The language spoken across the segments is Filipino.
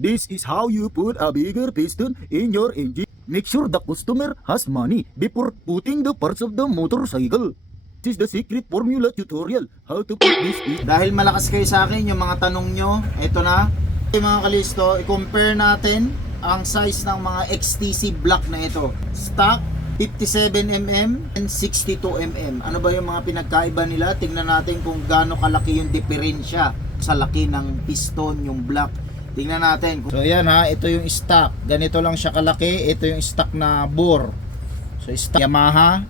This is how you put a bigger piston in your engine. Make sure the customer has money before putting the parts of the motorcycle. This is the secret formula tutorial. How to put this in. Dahil malakas kayo sa akin yung mga tanong nyo, ito na. Okay, mga kalisto, i-compare natin ang size ng mga XTC block na ito. Stock 57mm and 62mm. Ano ba yung mga pinagkaiba nila? Tingnan natin kung gaano kalaki yung diferensya sa laki ng piston, yung block. Tingnan natin. So yan ha, ito yung stock. Ganito lang siya kalaki. Ito yung stock na bore. So stock Yamaha.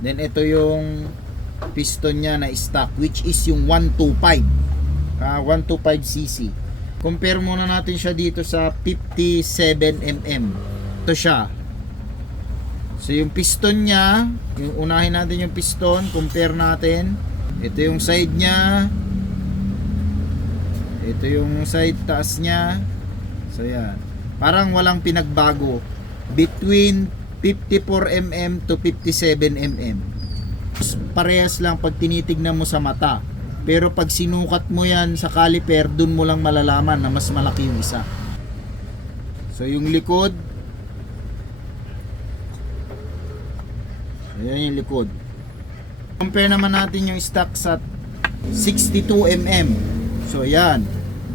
Then ito yung piston niya na stock, which is yung 125. 125cc. Compare muna natin siya dito sa 57mm. Ito siya. So yung piston niya, yung unahin natin yung piston, compare natin. Ito yung side niya. Ito yung side taas niya. So yan. Parang walang pinagbago between 54mm to 57mm. Parehas lang pag tinitignan mo sa mata. Pero pag sinukat mo yan sa caliper, dun mo lang malalaman na mas malaki yung isa. So yung likod, ayan yung likod. Compare naman natin yung stock sa 62mm. So ayan,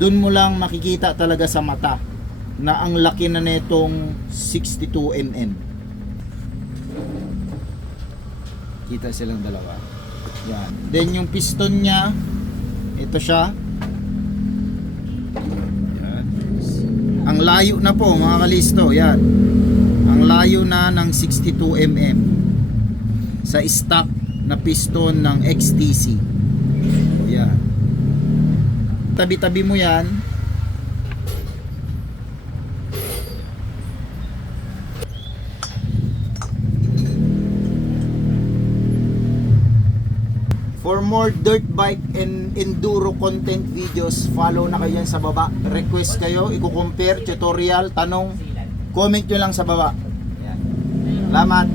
dun mo lang makikita talaga sa mata na ang laki na netong 62mm. Kita silang dalawa. Yan. Then yung piston niya, ito siya. Yan. Ang layo na po mga kalisto, yan. Ang layo na ng 62mm sa stock na piston ng XTC. Yan. Tabi-tabi mo yan. For more dirt bike and enduro content videos, follow na kayo yan sa baba. Request kayo, i-compare, tutorial, tanong, comment nyo lang sa baba. Yan. Salamat.